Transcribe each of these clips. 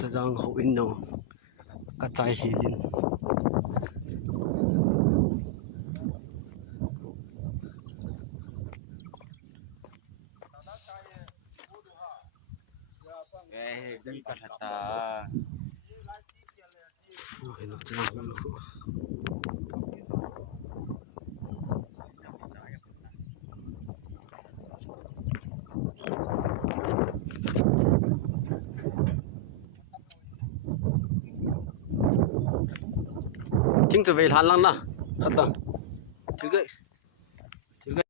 จะจังเขาอินเนาะกระจายหินDi kataเห็นแล้วจะจังเขาทิ้งจะไปทานลังนะขัดตังถือไงถือไง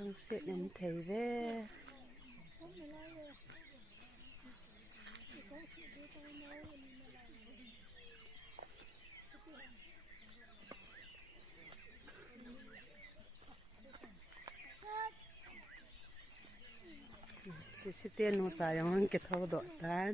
ต้องเสียน้ำไทยเว้สิเตียนหัวใจยังมันเก็บเท่าดอกตาล